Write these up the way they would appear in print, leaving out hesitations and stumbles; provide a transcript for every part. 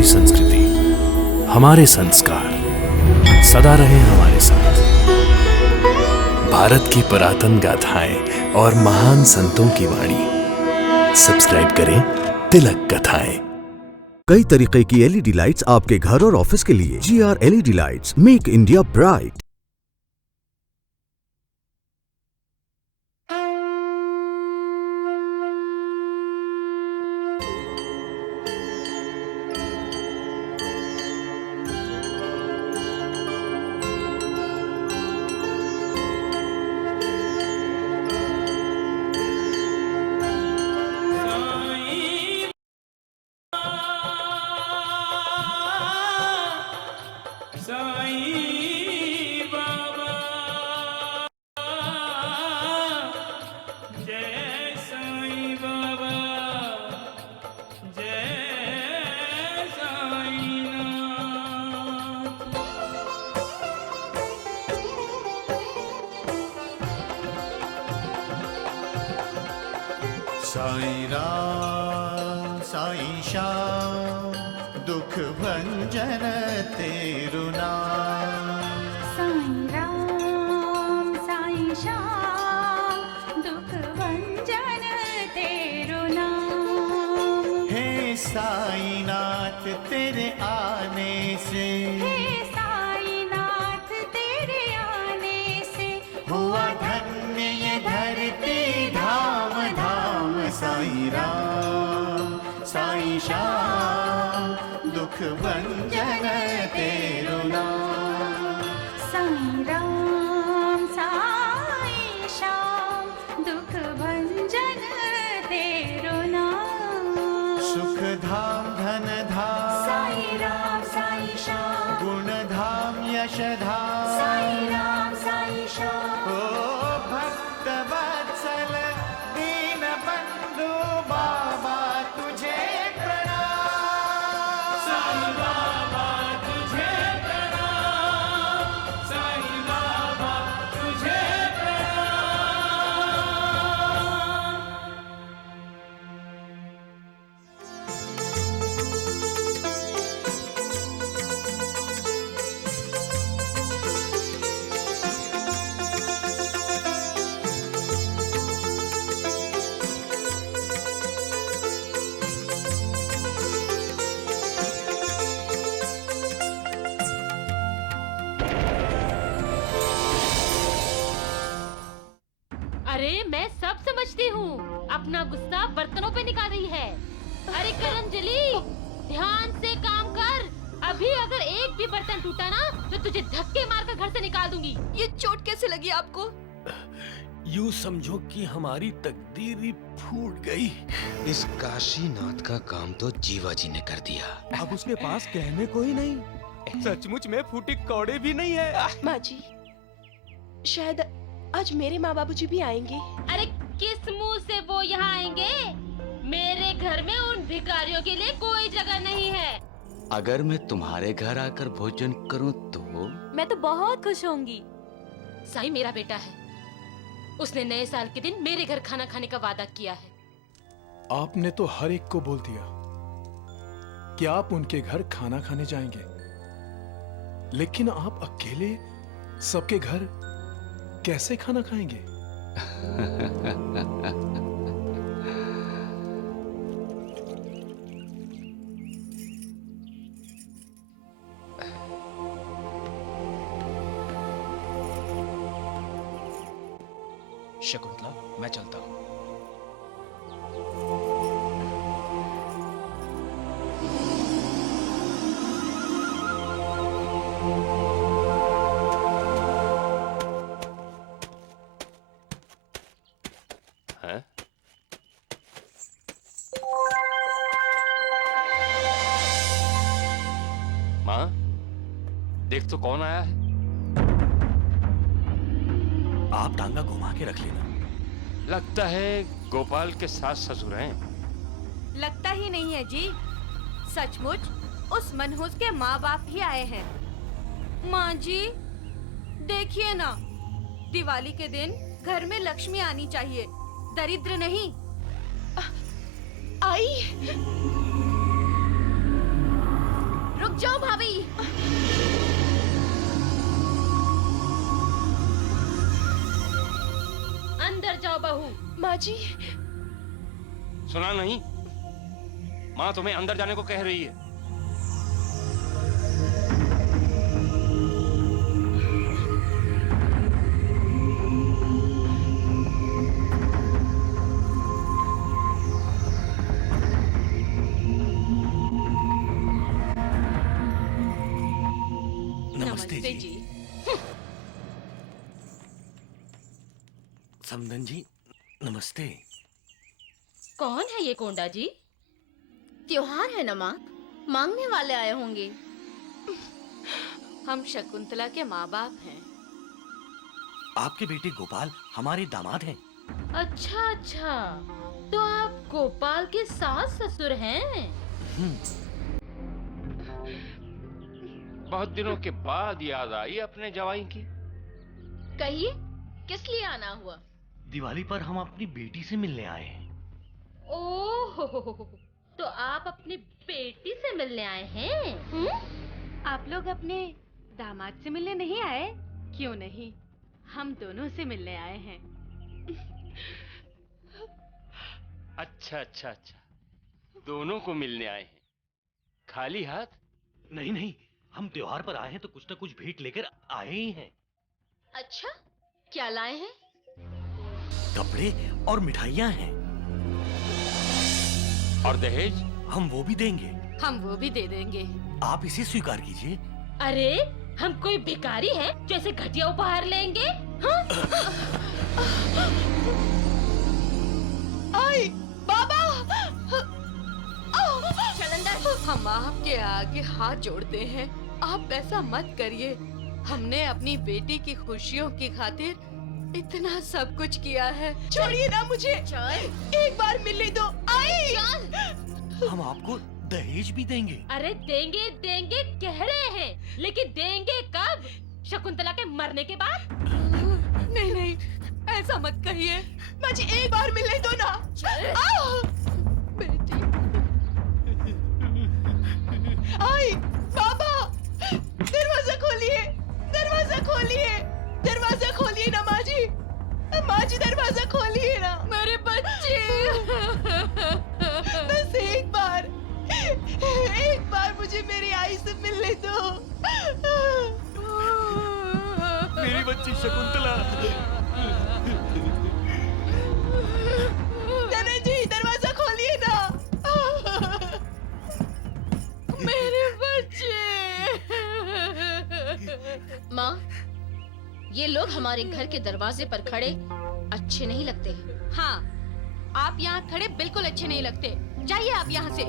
हमारी संस्कृति, हमारे संस्कार सदा रहे हमारे साथ। भारत की पुरातन गाथाएं और महान संतों की वाणी। सब्सक्राइब करें तिलक कथाएं। कई तरीके की एलईडी लाइट्स आपके घर और ऑफिस के लिए। GR LED lights, make India bright. Sai Ram Sai Shyam दुख भंजन तेरु नाम। साईं राम साईं श्याम दुख भंजन तेरु नाम। हे साईं नाथ तेरे आने से, हे साईं नाथ तेरे आने से हुआ धन्य ये धरती धाम धाम। साईं राम साईं श्याम दुख भंजन तेरु नाम। साईं राम साईं श्याम दुख भंजन तेरु नाम। सुख धाम धन धाम साईं राम साईं श्याम गुण धाम यश धाम। साईं राम साईं श्याम ओ भक्त वत्सल दीन बंधु बाबा तुझे प्रणाम। साईं बाबा तुझे प्रणाम। साईं बाबा तुझे प्रणाम। अरे मैं सब समझती हूँ, अपना गुस्सा बर्तनों पे निकाल रही है। अरे करंजली, ध्यान से काम कर। अभी अगर एक भी बर्तन टूटा ना तो तुझे धक्के मारकर घर से निकाल दूंगी। ये चोट कैसे लगी आपको? यूं समझो कि हमारी तकदीर ही फूट गई। इस काशीनाथ का काम तो जीवा जी ने कर दिया। अब उसके पास कहने को ही नहीं। सचमुच में फूटी कौड़े भी नहीं है। माँ जी, शायद आज मेरे माँ बाबूजी भी आएंगे। अरे किस मुंह से वो यहाँ आएंगे? मेरे घर में उन भिखारियों के लिए कोई जगह नहीं है। अगर मैं तुम्हारे घर आकर भोजन करूं तो? मैं तो बहुत खुश होंगी। साईं मेरा बेटा है, उसने नए साल के दिन मेरे घर खाना खाने का वादा किया है। आपने तो हर एक को बोल दिया कि आप उनके घर खाना खाने जाएंगे, लेकिन आप अकेले सबके घर कैसे खाना खाएंगे? शकुंतला, मैं चलता हूँ। माँ, देख तो कौन आया है। आप टांगा घुमा के रख लेना। लगता है गोपाल के सास ससुर हैं। लगता ही नहीं है जी, सचमुच उस मनहूस के माँ बाप ही आए हैं। माँ जी देखिए ना, दिवाली के दिन घर में लक्ष्मी आनी चाहिए, दरिद्र नहीं। आई जाओ भाभी। अंदर जाओ बहू। माँ जी। सुना नहीं? माँ तुम्हें अंदर जाने को कह रही है। नमस्ते जी। समदन जी नमस्ते। कौन है ये कोंडा जी? त्योहार है ना माँ, मांगने वाले आए होंगे। हम शकुंतला के माँ बाप हैं। आपके बेटे गोपाल हमारे दामाद हैं। अच्छा अच्छा, तो आप गोपाल के सास ससुर हैं? बहुत दिनों के बाद याद आई अपने जवाई की। कहिए, किस लिए आना हुआ? दिवाली पर हम अपनी बेटी से मिलने आए हैं। ओह, तो आप अपनी बेटी से मिलने आए हैं? आप लोग अपने दामाद से मिलने नहीं आए? क्यों नहीं, हम दोनों से मिलने आए हैं। अच्छा अच्छा अच्छा, दोनों को मिलने आए हैं। खाली हाथ? नहीं नहीं, हम त्योहार पर आए हैं तो कुछ न कुछ भेंट लेकर आए ही हैं। अच्छा, क्या लाए हैं? कपड़े और मिठाइयाँ हैं। और दहेज? हम वो भी देंगे। हम वो भी दे देंगे। आप इसे स्वीकार कीजिए। अरे, हम कोई भिखारी हैं जो ऐसे घटिया उपहार लेंगे? हाँ? आई बाबा। चल अंदर। हम आपके आगे हाथ जोड़ते हैं, आप ऐसा मत करिए। हमने अपनी बेटी की खुशियों की खातिर इतना सब कुछ किया है। छोड़िए ना मुझे। चल। एक बार मिलने दो। आई। हम आपको दहेज भी देंगे। अरे देंगे देंगे कह रहे हैं, लेकिन देंगे कब? शकुंतला के मरने के बाद? नहीं नहीं, ऐसा मत कहिए। माँ जी, एक बार मिलने दो ना। बेटी। आई बाबा, दरवाजा खोलिए, दरवाजा खोलिए, दरवाजा खोलिए ना माँ जी। माँ जी, दरवाजा खोलिए ना। मेरे बच्चे। बस एक बार मुझे मेरी आई से मिलने दो। मेरी बच्ची शकुंतला। नाना जी, दरवाजा खोलिए ना। मेरे बच्चे। माँ, ये लोग हमारे घर के दरवाजे पर खड़े अच्छे नहीं लगते। हाँ, आप यहाँ खड़े बिल्कुल अच्छे नहीं लगते। जाइए आप यहाँ से।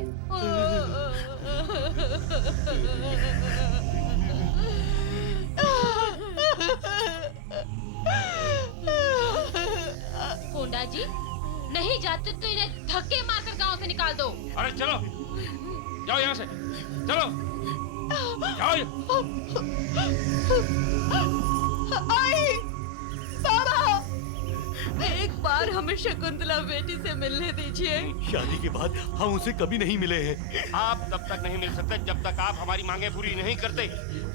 कोंडा जी, नहीं जाते तो इन्हें धक्के मारकर गांव से निकाल दो। अरे चलो, जाओ यहाँ से, चलो, जाओ। आई बाबा, एक बार हमें शकुंतला बेटी से मिलने दीजिए। शादी के बाद हम उसे कभी नहीं मिले हैं। आप तब तक नहीं मिल सकते जब तक आप हमारी मांगे पूरी नहीं करते।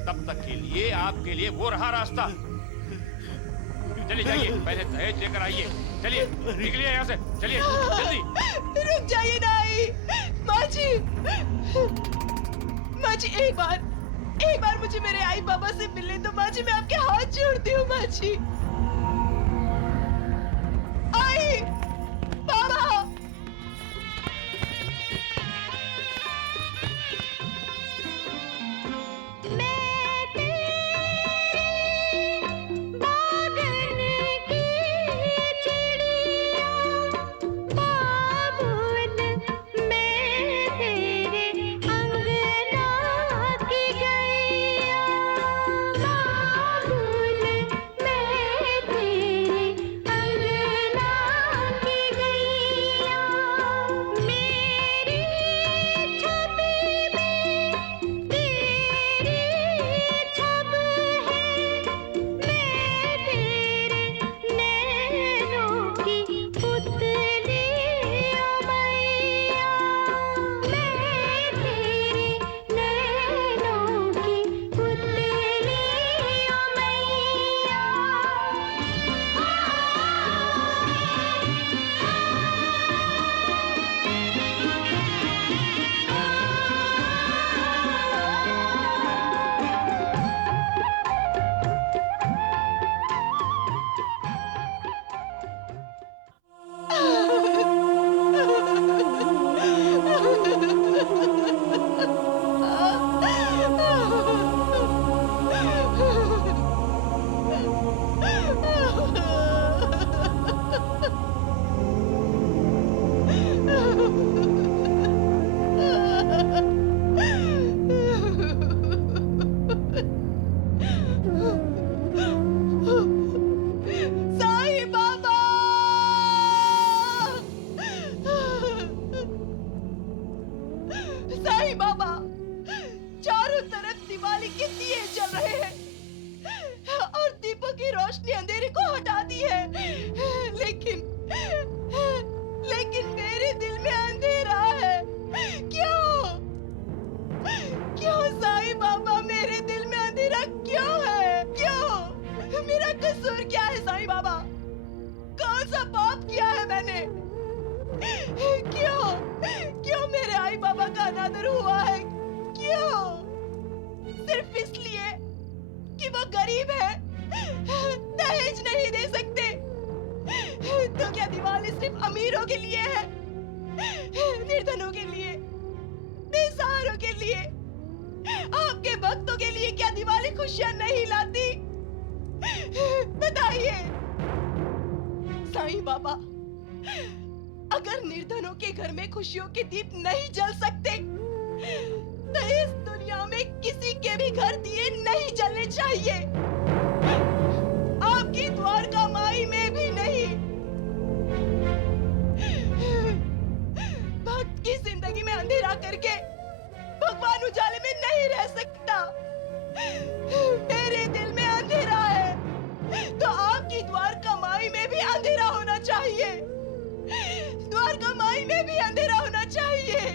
तब तक के लिए आपके लिए वो रहा रास्ता। चलिए जाइए, पहले दहेज लेकर आइए। चलिए, निकलिए यहाँ से, चलिए जल्दी। रुक जाइए ना आई। माँ जी, माँ जी, एक बार मुझे मेरे आई बाबा से मिलने दो। माँ जी, मैं आपके हाथ जोड़ती हूँ। माँ जी, आई बाबा। मैं बाबा, चारों तरफ दिवाली के दिए जल रहे हैं और दीपों की रोशनी अंधेरे को हटाती है, लेकिन मेरे दिल में अंधेरा है। क्यों साईं बाबा, मेरे दिल में अंधेरा क्यों है? क्यों? मेरा कसूर क्या है साईं बाबा? कौन सा पाप किया है मैंने? क्यों मेरे आई बाबा का अनादर हुआ है? क्यों? सिर्फ इसलिए कि वो गरीब है, दहेज नहीं दे सकते। तो क्या दिवाली सिर्फ अमीरों के लिए है? निर्धनों के लिए, बेसहारों के लिए, आपके भक्तों के लिए क्या दिवाली खुशियां नहीं लाती? बताइए साईं बाबा, अगर निर्धनों के घर में खुशियों के दीप नहीं जल सकते तो इस दुनिया में किसी के भी घर दिए नहीं जलने चाहिए, आपकी द्वारका माई में भी नहीं। भक्त की जिंदगी में अंधेरा करके भगवान उजाले में नहीं रह सकता। मेरे दिल में अंधेरा है तो आपकी द्वारका माई में भी अंधेरा होना चाहिए, द्वारका माई में भी अंधेरा होना चाहिए।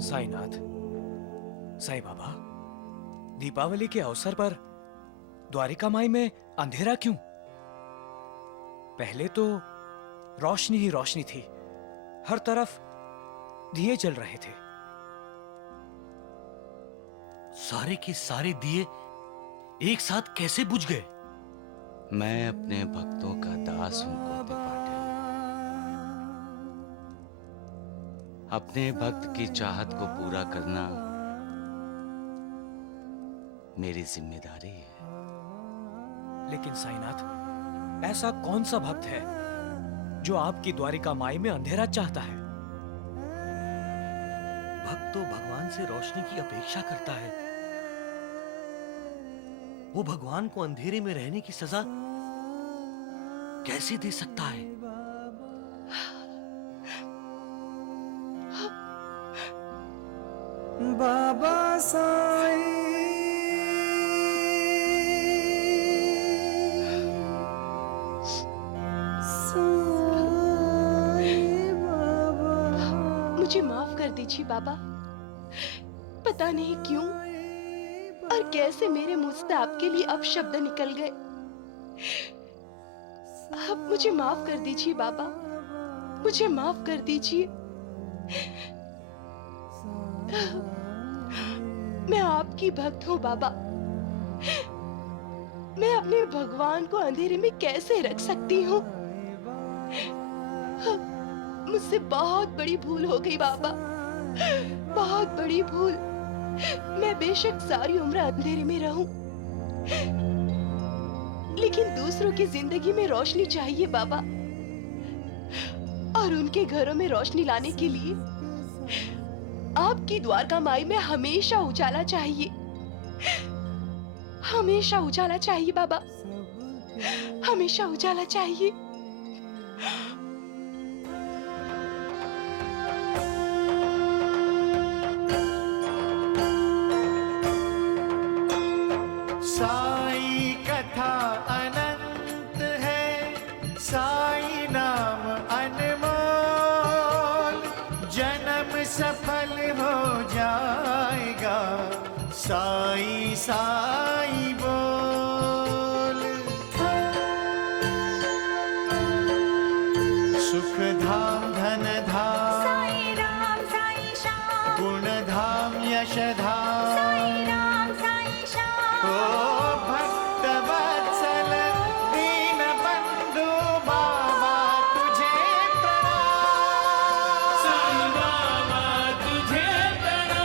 साईनाथ, साईं बाबा, दीपावली के अवसर पर द्वारिका माई में अंधेरा क्यों? पहले तो रोशनी ही रोशनी थी, हर तरफ दिए जल रहे थे। सारे के सारे दिए एक साथ कैसे बुझ गए? मैं अपने भक्तों का दास हूं गोते पाटिल। अपने भक्त की चाहत को पूरा करना मेरी जिम्मेदारी है। लेकिन साईनाथ, ऐसा कौन सा भक्त है जो आपकी द्वारिका माई में अंधेरा चाहता है? भक्त तो भगवान से रोशनी की अपेक्षा करता है। वो भगवान को अंधेरे में रहने की सजा कैसे दे सकता है? बाबा साईं, मुझे माफ कर दीजिए बाबा। पता नहीं क्यों और कैसे मेरे मुंह से आपके लिए अपशब्द निकल गए। आप मुझे माफ कर दीजिए बाबा, मुझे माफ कर दीजिए। मैं आपकी भक्त हूँ बाबा। मैं अपने भगवान को अंधेरे में कैसे रख सकती हूँ? मुझसे बहुत बड़ी भूल हो गई बाबा, बहुत बड़ी भूल। मैं बेशक सारी उम्र अंधेरे में रहूं, लेकिन दूसरों की जिंदगी में रोशनी चाहिए बाबा, और उनके घरों में रोशनी लाने के लिए आपकी द्वारका माई में हमेशा उजाला चाहिए, हमेशा उजाला चाहिए बाबा, हमेशा उजाला चाहिए। साई कथा अनंत है, साई नाम अनमोल, जन्म सफल हो जाएगा, साई साई बोल। सुख धाम धन धाम, साई राम साई श्याम, गुण धाम यश धाम, साई राम साई श्याम। ओ भक्त वत्सल दीन बंधु बाबा तुझे प्रणाम, साईं बाबा तुझे प्रणाम।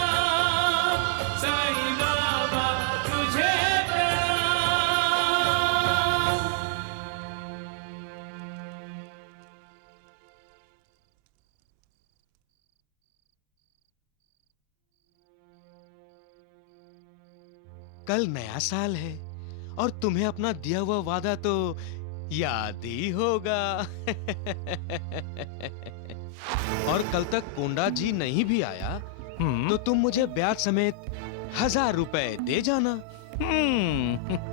कल नया साल है और तुम्हें अपना दिया हुआ वादा तो याद ही होगा। और कल तक कोंडा जी नहीं भी आया तो तुम मुझे ब्याज समेत 1000 रुपए दे जाना।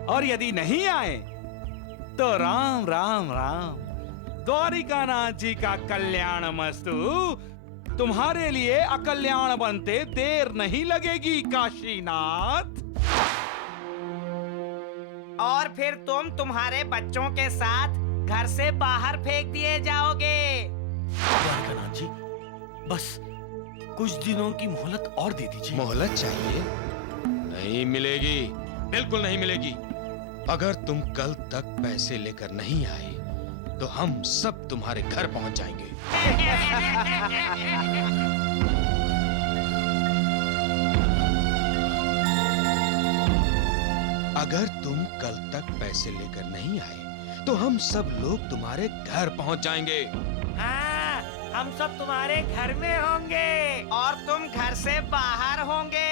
और यदि नहीं आए तो राम राम राम, द्वारिकानाथ जी का कल्याण मस्तु। तुम्हारे लिए अकल्याण बनते देर नहीं लगेगी काशीनाथ। और फिर तुम तुम्हारे बच्चों के साथ घर से बाहर फेंक दिए जाओगे। द्वारिकानाथ जी, बस कुछ दिनों की मोहलत और दे दीजिए। मोहलत चाहिए? नहीं मिलेगी, बिल्कुल नहीं मिलेगी। अगर तुम कल तक पैसे लेकर नहीं आए तो हम सब तुम्हारे घर पहुंच जाएंगे। अगर तुम कल तक पैसे लेकर नहीं आए तो हम सब लोग तुम्हारे घर पहुंच जाएंगे। हाँ, हम सब तुम्हारे घर में होंगे और तुम घर से बाहर होंगे।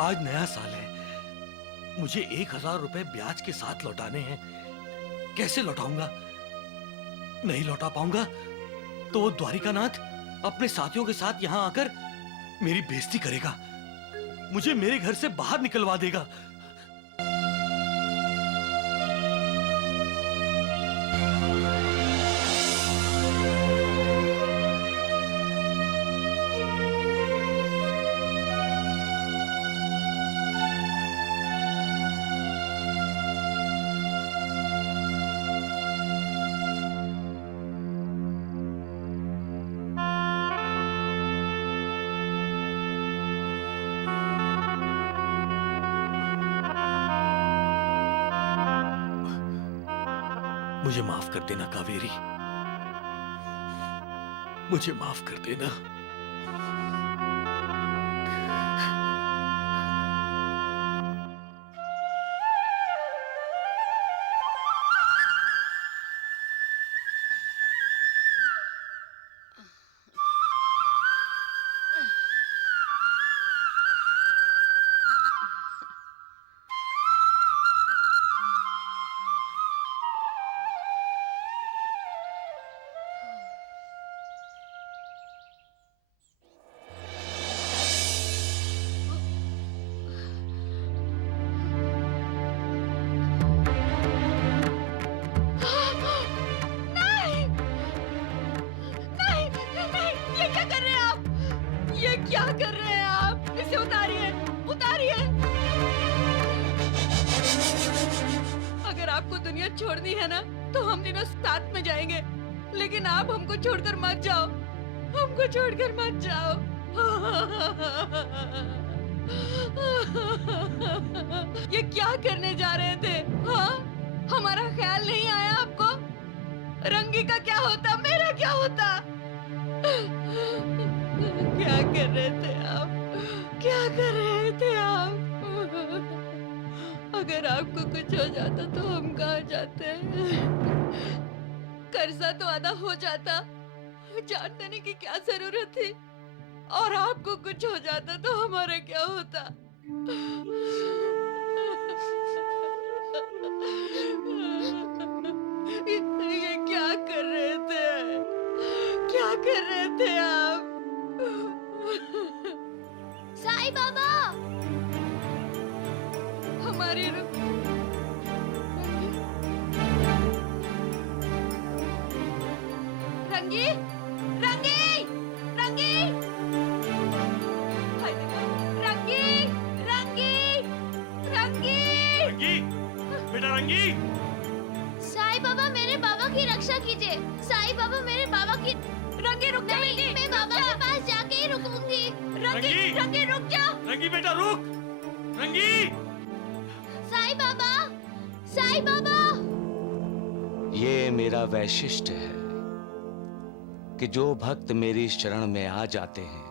आज नया साल है, मुझे 1000 रुपए ब्याज के साथ लौटाने हैं। कैसे लौटाऊंगा? नहीं लौटा पाऊंगा तो द्वारिकानाथ अपने साथियों के साथ यहां आकर मेरी बेइज्जती करेगा, मुझे मेरे घर से बाहर निकलवा देगा। मुझे माफ कर देना कावेरी, मुझे माफ कर देना। क्या कर रहे हैं आप? इसे उतारिए, उतारिए। अगर आपको दुनिया छोड़नी है ना तो हम तीनों साथ में जाएंगे, लेकिन आप हमको छोड़कर मत जाओ, हमको छोड़कर मत जाओ। ये क्या करने जा रहे थे? हाँ, हमारा ख्याल नहीं आया आपको? रंगी का क्या होता, मेरा क्या होता? क्या कर रहे थे आप? क्या कर रहे थे आप? अगर आपको कुछ हो जाता तो हम कहाँ जाते? कर्जा तो आधा हो जाता, जान देने की क्या जरूरत थी? और आपको कुछ हो जाता तो हमारा क्या होता? ये क्या कर रहे थे? क्या कर रहे थे आप? साईं बाबा, हमारी रंगी, रंगी, रंगी, रंगी, रंगी, रंगी, रंगी, बेटा रंगी। साईं बाबा मेरे बाबा की रक्षा कीजिए। साईं बाबा मेरे बाबा की। रंगी रुक जा, मैं बाबा के पास जाके ही रुकूंगी। रंगी, रंगी रुक जा। रंगी बेटा रुक, रंगी। साईं बाबा, साईं बाबा। ये मेरा वैशिष्ट्य है कि जो भक्त मेरी शरण में आ जाते हैं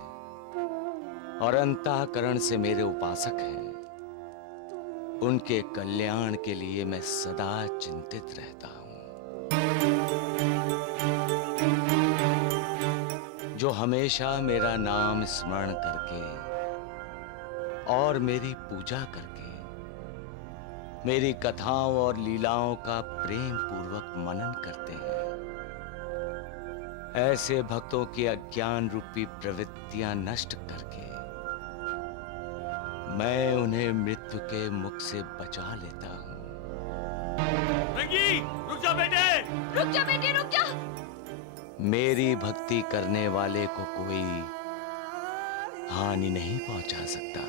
और अंतःकरण से मेरे उपासक हैं, उनके कल्याण के लिए मैं सदा चिंतित रहता हूं। जो हमेशा मेरा नाम स्मरण करके और मेरी पूजा करके मेरी कथाओं और लीलाओं का प्रेम पूर्वक मनन करते हैं, ऐसे भक्तों की अज्ञान रूपी प्रवृत्तियां नष्ट करके मैं उन्हें मृत्यु के मुख से बचा लेता हूं। रंगी, रुक जा बेटे! रुक जा बेटे, रुक जा! मेरी भक्ति करने वाले को कोई हानि नहीं पहुंचा सकता।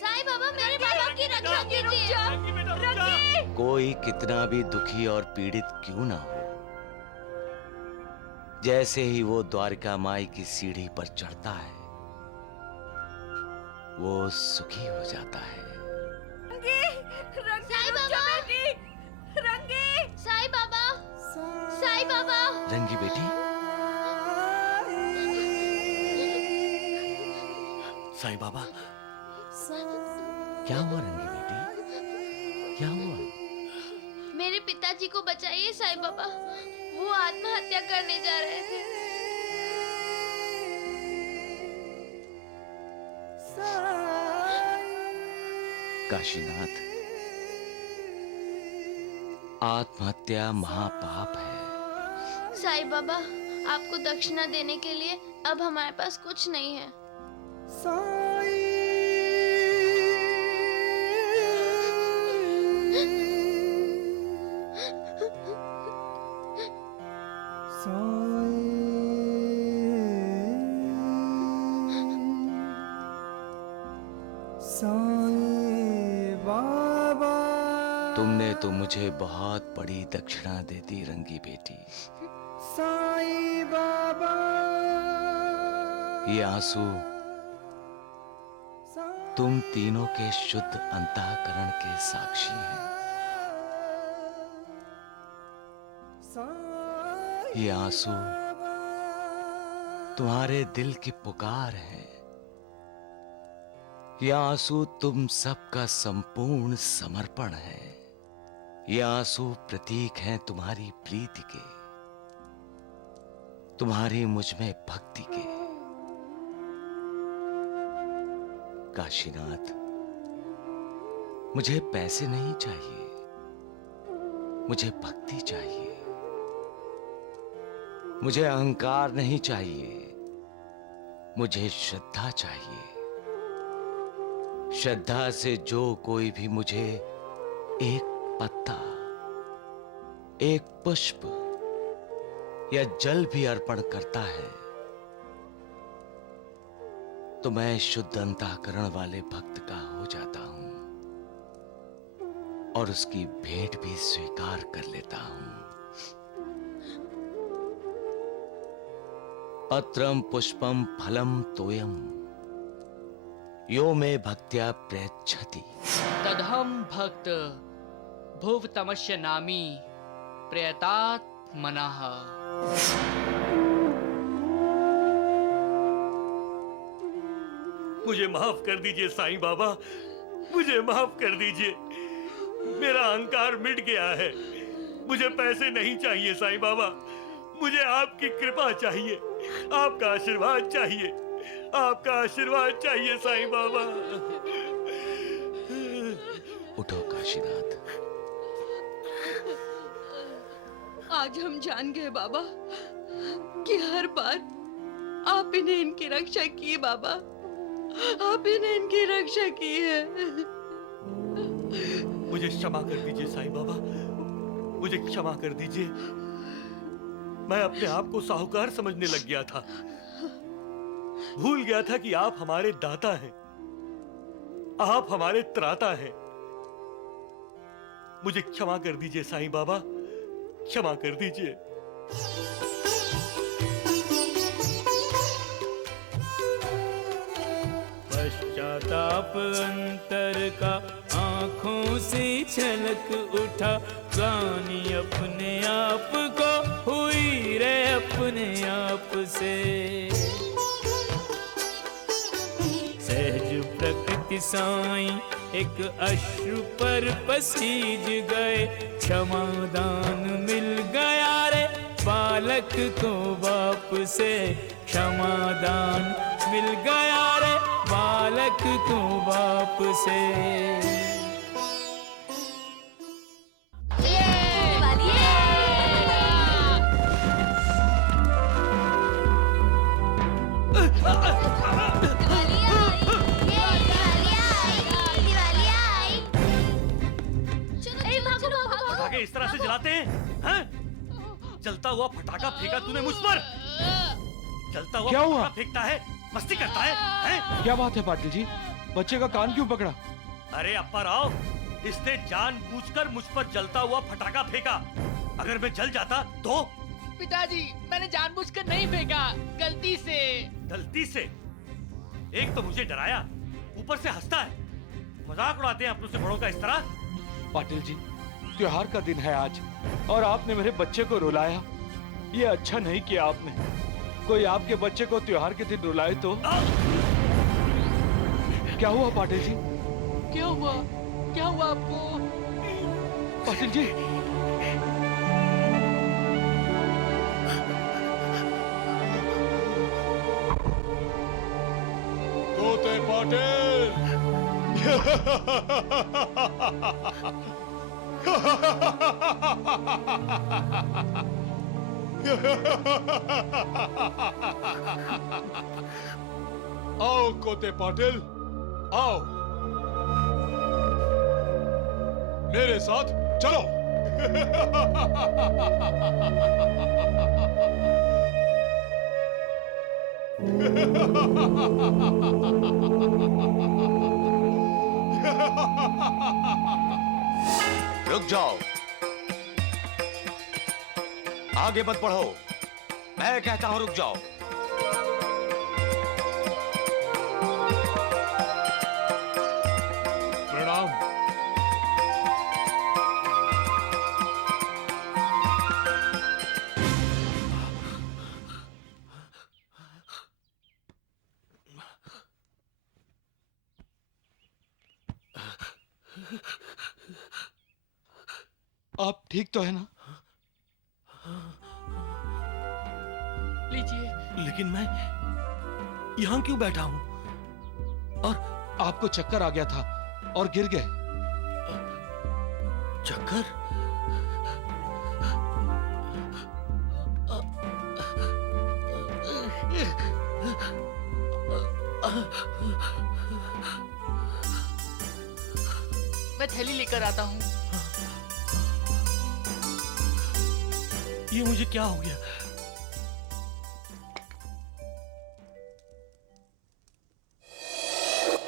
साईं बाबा मेरे बाबा की रक्षा कीजिए। कोई कितना भी दुखी और पीड़ित क्यों ना हो, जैसे ही वो द्वारिका माई की सीढ़ी पर चढ़ता है, वो सुखी हो जाता है। साईं बाबा, साईं बाबा, साईं बाबा। रंगी बेटी, साईं बाबा, क्या हुआ रंगी बेटी? क्या हुआ? मेरे पिताजी को बचाइए साईं बाबा, वो आत्महत्या करने जा रहे थे। काशीनाथ, आत्महत्या महापाप है। साईं बाबा, आपको दक्षिणा देने के लिए अब हमारे पास कुछ नहीं है। तुमने तो मुझे बहुत बड़ी दक्षिणा दे दी रंगी बेटी। साईं बाबा, ये आंसू तुम तीनों के शुद्ध अंतःकरण के साक्षी हैं। ये आंसू तुम्हारे दिल की पुकार है। ये आंसू तुम सबका संपूर्ण समर्पण है। ये आंसू प्रतीक हैं तुम्हारी प्रीति के, तुम्हारी मुझ में भक्ति के। काशीनाथ, मुझे पैसे नहीं चाहिए, मुझे भक्ति चाहिए। मुझे अहंकार नहीं चाहिए, मुझे श्रद्धा चाहिए। श्रद्धा से जो कोई भी मुझे एक पत्ता, एक पुष्प या जल भी अर्पण करता है, तो मैं शुद्ध अंतःकरण वाले भक्त का हो जाता हूं और उसकी भेंट भी स्वीकार कर लेता हूं। पत्रम पुष्पम फलम तोयम यो मे भक्त्या प्रयच्छति। तदहम भक्त भुव तमस्य नामी प्रयतात मनः। मुझे माफ कर दीजिए साईं बाबा, मुझे माफ कर दीजिए। मेरा अहंकार मिट गया है। मुझे पैसे नहीं चाहिए साईं बाबा, मुझे आपकी कृपा चाहिए, आपका आशीर्वाद चाहिए, आपका आशीर्वाद चाहिए साईं बाबा। उठो काशीनाथ। आज हम जान गए बाबा कि हर बार आप इन्हें इनकी रक्षा की बाबा, आप इन्हें इनकी रक्षा की है। मुझे क्षमा कर दीजिए साईं बाबा, मुझे क्षमा कर दीजिए। मैं अपने आप को साहूकार समझने लग गया था, भूल गया था कि आप हमारे दाता हैं, आप हमारे त्राता हैं। मुझे क्षमा कर दीजिए साईं बाबा, क्षमा कर दीजिए। पश्चाताप अंतर का आंखों से छलक उठा, ग्लानि अपने आप को हुई रे अपने आप से। सहज प्रकृति साई एक अश्रु पर पसीज गए, क्षमादान मिल गया रे बालक को बाप से, क्षमादान मिल गया रे बालक को बाप से। पटाखे इस तरह से जलाते हैं? जलता हुआ फटाका फेंका तूने मुझ पर। जलता हुआ क्या हुआ? फटाका फेंकता है, मस्ती करता है? क्या बात है पाटिल जी, बच्चे का कान क्यों पकड़ा? अरे अप्पा राव, इसने जानबूझकर मुझ पर जलता हुआ फटाका फेंका। अगर मैं जल जाता तो? पिताजी, मैंने जानबूझकर नहीं फेंका, गलती से। गलती से? एक तो मुझे डराया, ऊपर से हंसता है। मजाक उड़ाते हैं अपनों से बड़ों का इस तरह। पाटिल जी, त्योहार का दिन है आज और आपने मेरे बच्चे को रुलाया। ये अच्छा नहीं किया आपने। कोई आपके बच्चे को त्योहार के दिन रुलाए तो? क्या हुआ पाटिल जी? क्या हुआ? क्या हुआ आपको? पाटिल जी, तोते पाटिल आओ कोते पाटिल, आओ मेरे साथ चलो। रुक जाओ, आगे मत बढ़ो। मैं कहता हूं रुक जाओ। प्रणाम। आप ठीक तो है ना? लीजिए। लेकिन मैं यहाँ क्यों बैठा हूँ? और आपको चक्कर आ गया था और गिर गए। चक्कर? मैं थैली लेकर आता हूँ। ये मुझे क्या हो गया?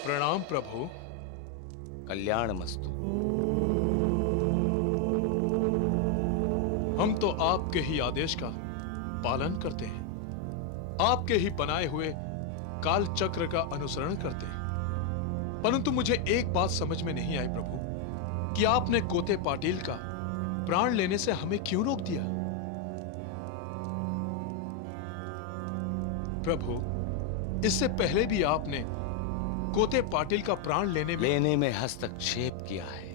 प्रणाम प्रभु। कल्याणमस्तु। हम तो आपके ही आदेश का पालन करते हैं, आपके ही बनाए हुए काल चक्र का अनुसरण करते हैं। परंतु मुझे एक बात समझ में नहीं आई प्रभु, कि आपने कोते पाटिल का प्राण लेने से हमें क्यों रोक दिया? प्रभु, इससे पहले भी आपने कोते पाटिल का प्राण लेने में हस्तक्षेप किया है,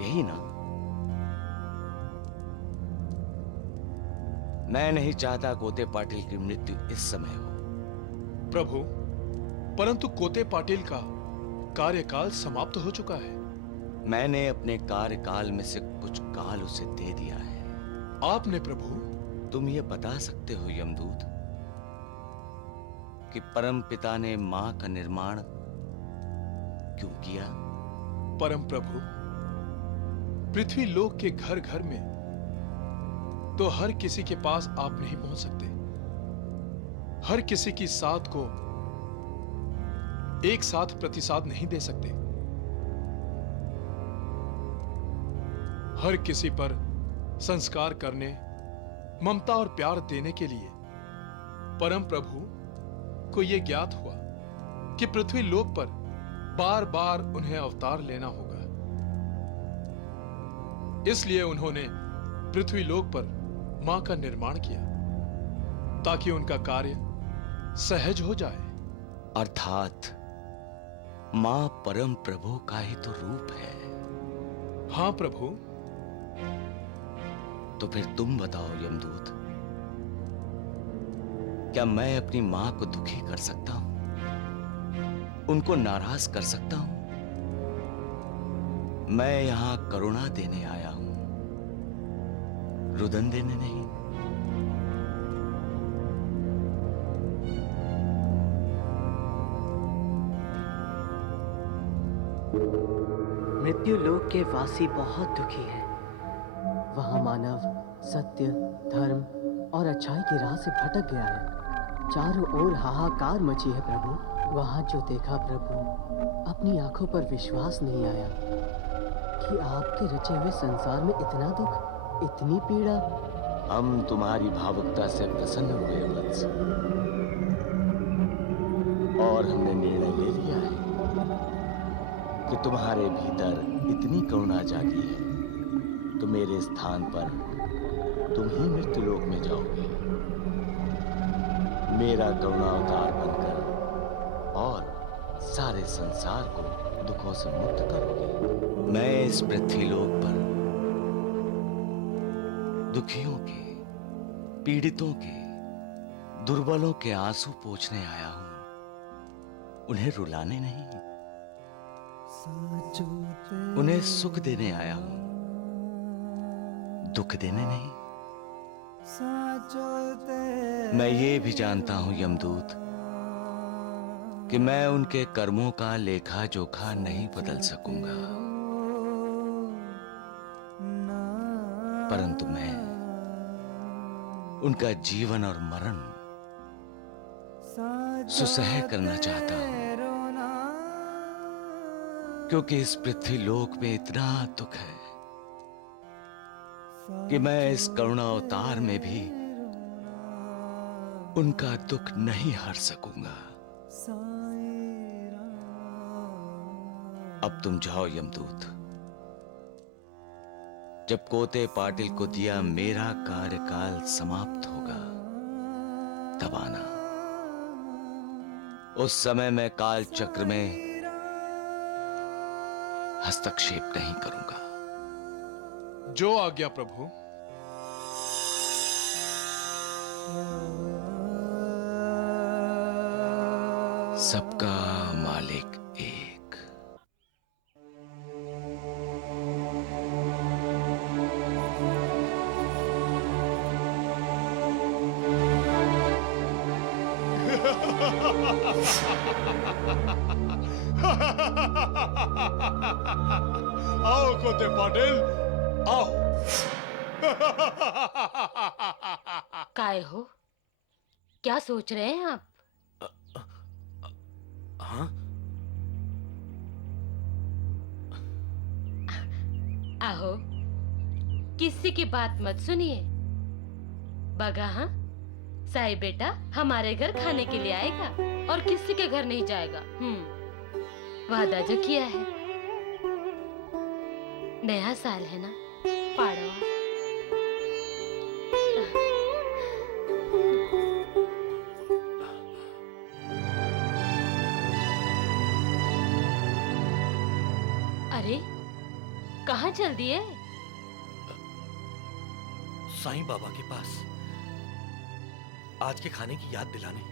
यही ना? मैं नहीं चाहता कोते पाटिल की मृत्यु इस समय हो। प्रभु, परंतु कोते पाटिल का कार्यकाल समाप्त हो चुका है। मैंने अपने कार्यकाल में से कुछ काल उसे दे दिया है। आपने प्रभु? तुम ये बता सकते हो यमदूत कि परम पिता ने मां का निर्माण क्यों किया? परम प्रभु, पृथ्वी लोक के घर घर में तो हर किसी के पास आप नहीं पहुंच सकते। हर किसी की साथ को एक साथ प्रतिसाद नहीं दे सकते। हर किसी पर संस्कार करने, ममता और प्यार देने के लिए परम प्रभु को यह ज्ञात हुआ कि पृथ्वी लोक पर बार बार उन्हें अवतार लेना होगा। इसलिए उन्होंने पृथ्वी लोक पर मां का निर्माण किया, ताकि उनका कार्य सहज हो जाए। अर्थात मां परम प्रभु का ही तो रूप है। हाँ प्रभु। तो फिर तुम बताओ यमदूत, क्या मैं अपनी मां को दुखी कर सकता हूं, उनको नाराज कर सकता हूं? मैं यहां करुणा देने आया हूं, रुदन देने नहीं। मृत्यु लोक के वासी बहुत दुखी हैं। वहाँ मानव सत्य, धर्म और अच्छाई की राह से भटक गया है। चारों ओर हाहाकार मची है प्रभु। वहाँ जो देखा प्रभु, अपनी आंखों पर विश्वास नहीं आया कि आपके रचे हुए संसार में इतना दुख, इतनी पीड़ा। हम तुम्हारी भावुकता से प्रसन्न हुए वत्स, और हमने निर्णय ले लिया है कि तुम्हारे भीतर इतनी करुणा जागी है तो मेरे स्थान पर तुम ही मृत्युलोक में जाओगे, मेरा करुणा अवतार बनकर, और सारे संसार को दुखों से मुक्त करोगे। मैं इस पृथ्वीलोक पर दुखियों के, पीड़ितों के, दुर्बलों के आंसू पोंछने आया हूं, उन्हें रुलाने नहीं, उन्हें सुख देने आया हूं, दुख देने नहीं। मैं ये भी जानता हूं यमदूत कि मैं उनके कर्मों का लेखा जोखा नहीं बदल सकूंगा, परंतु मैं उनका जीवन और मरण सुसह करना चाहता हूं, क्योंकि इस पृथ्वी लोक में इतना दुख है कि मैं इस करुणा अवतार में भी उनका दुख नहीं हर सकूंगा। अब तुम जाओ यमदूत, जब कोते पाटिल को दिया मेरा कार्यकाल समाप्त होगा तब आना। उस समय मैं काल चक्र में हस्तक्षेप नहीं करूंगा। जो आज्ञा प्रभु। सबका मालिक एक। आओ कोते पाटिल, आओ। काय हो, क्या सोच रहे हैं आप? हाँ? आहो, किसी की बात मत सुनिए। बगा हाँ, साई बेटा हमारे घर खाने के लिए आएगा और किसी के घर नहीं जाएगा। वादा जो किया है। नया साल है ना, पाड़वा। अरे कहाँ चल दिए? साईं बाबा के पास आज के खाने की याद दिलाने।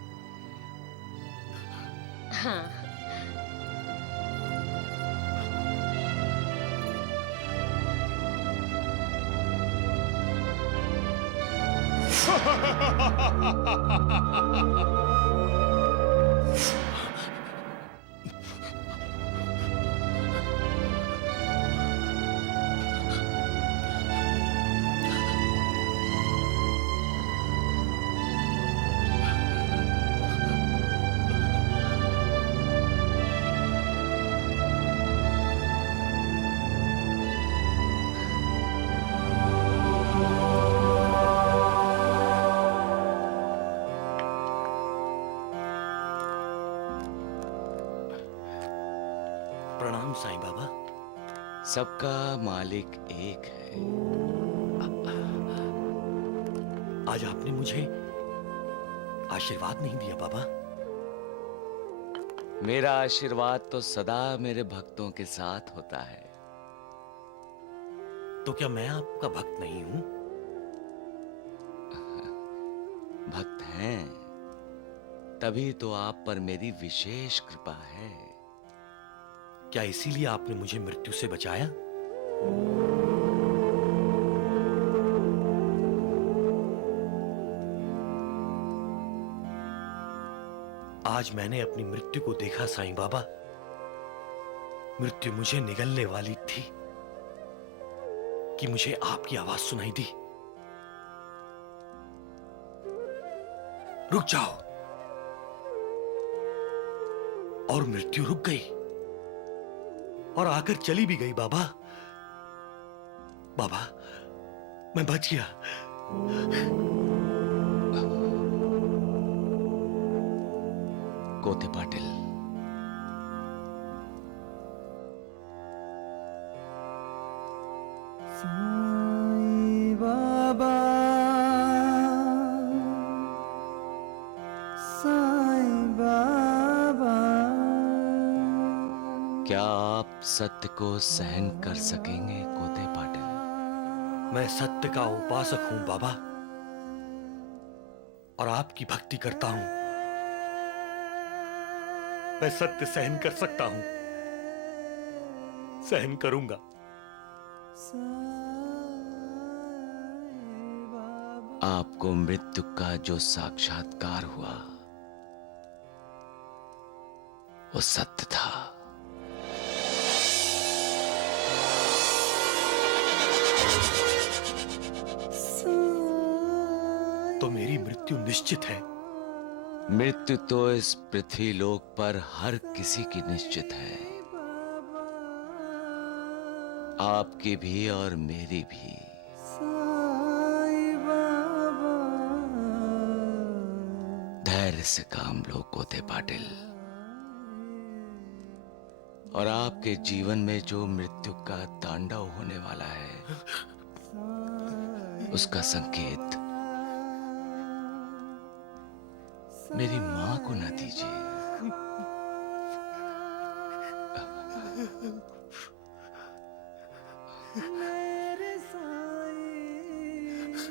हाँ। प्रणाम साईं बाबा। सबका मालिक एक है। आज आपने मुझे आशीर्वाद नहीं दिया बाबा। मेरा आशीर्वाद तो सदा मेरे भक्तों के साथ होता है। तो क्या मैं आपका भक्त नहीं हूं? भक्त हैं, तभी तो आप पर मेरी विशेष कृपा है। क्या इसीलिए आपने मुझे मृत्यु से बचाया? आज मैंने अपनी मृत्यु को देखा साईं बाबा। मृत्यु मुझे निगलने वाली थी कि मुझे आपकी आवाज सुनाई दी, रुक जाओ, और मृत्यु रुक गई और आकर चली भी गई। बाबा, बाबा, मैं बच गया। कोते पाटिल, साईं बाबा, साईं बाबा। क्या आप सत्य को सहन कर सकेंगे कोते पाटिल? मैं सत्य का उपासक हूं बाबा, और आपकी भक्ति करता हूं। मैं सत्य सहन कर सकता हूं, सहन करूंगा। आपको मृत्यु का जो साक्षात्कार हुआ वो सत्य था। तो मेरी मृत्यु निश्चित है। मृत्यु तो इस पृथ्वी लोक पर हर किसी की निश्चित है, आपकी भी और मेरी भी। धैर्य से काम लो कोते पाटिल, और आपके जीवन में जो मृत्यु का तांडव होने वाला है उसका संकेत मेरी मां को न दीजिए।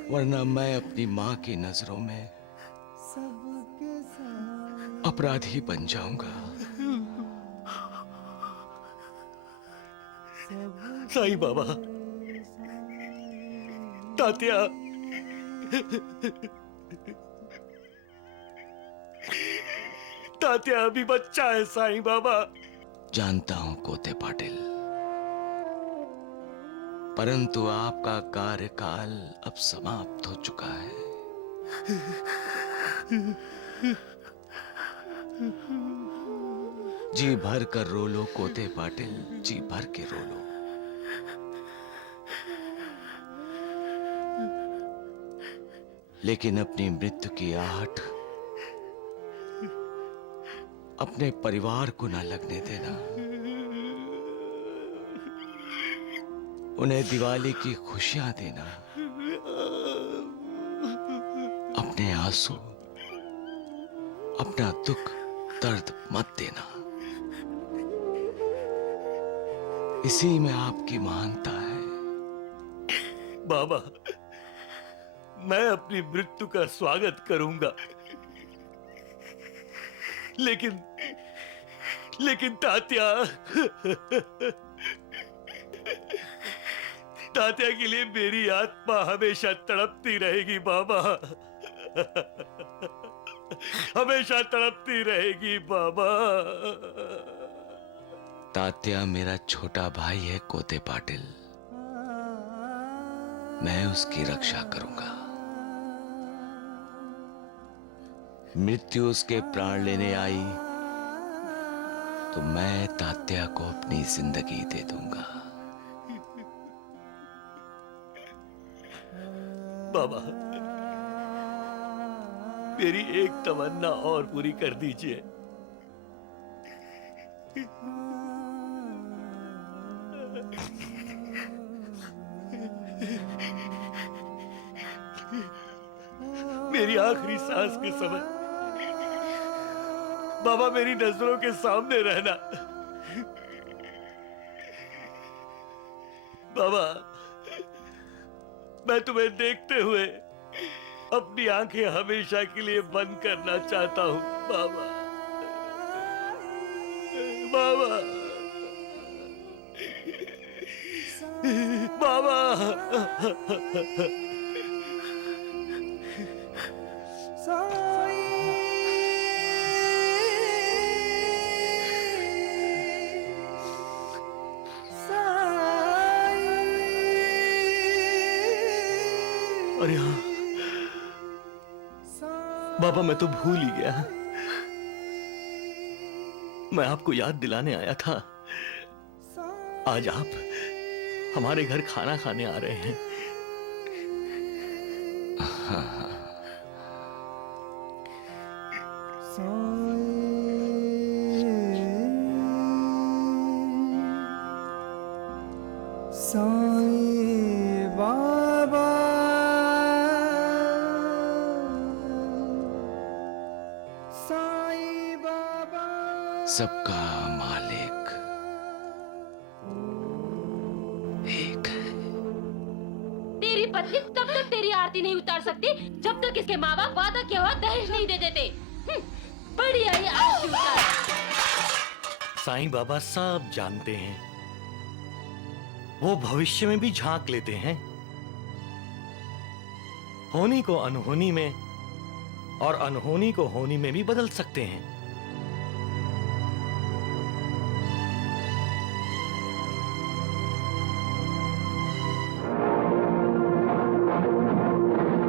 वरना मैं अपनी मां की नजरों में अपराधी बन जाऊंगा। साईं बाबा, तात्या, तात्या अभी बच्चा है साईं बाबा। जानता हूं कोते पाटिल, परंतु आपका कार्यकाल अब समाप्त हो चुका है। जी भर कर रो लो कोते पाटिल, जी भर के रो लो। लेकिन अपनी मृत्यु की आहट अपने परिवार को ना लगने देना। उन्हें दिवाली की खुशियां देना। अपने आंसू, अपना दुख दर्द मत देना। इसी में आपकी महानता है। बाबा, मैं अपनी मृत्यु का स्वागत करूंगा, लेकिन तात्या, तात्या के लिए मेरी आत्मा हमेशा तड़पती रहेगी बाबा, हमेशा तड़पती रहेगी बाबा। तात्या मेरा छोटा भाई है कोते पाटिल, मैं उसकी रक्षा करूंगा। मृत्यु उसके प्राण लेने आई तो मैं तात्या को अपनी जिंदगी दे दूंगा। बाबा, मेरी एक तमन्ना और पूरी कर दीजिए। मेरी आखिरी सांस के समय बाबा मेरी नजरों के सामने रहना। बाबा मैं तुम्हें देखते हुए अपनी आंखें हमेशा के लिए बंद करना चाहता हूं बाबा। बाबा बाबा अरे हाँ बाबा, मैं तो भूल ही गया। मैं आपको याद दिलाने आया था। आज आप हमारे घर खाना खाने आ रहे हैं। साईं बाबा साईं बाबा सबका मालिक एक है। तेरी पत्नी तब तक तेरी आरती नहीं उतार सकती जब तक इसके माँ बाप वादा किया हुआ दहेज नहीं दे देते। बड़ी आई आरती उतार। साईं बाबा सब जानते हैं, वो भविष्य में भी झांक लेते हैं। होनी को अनहोनी में और अनहोनी को होनी में भी बदल सकते हैं।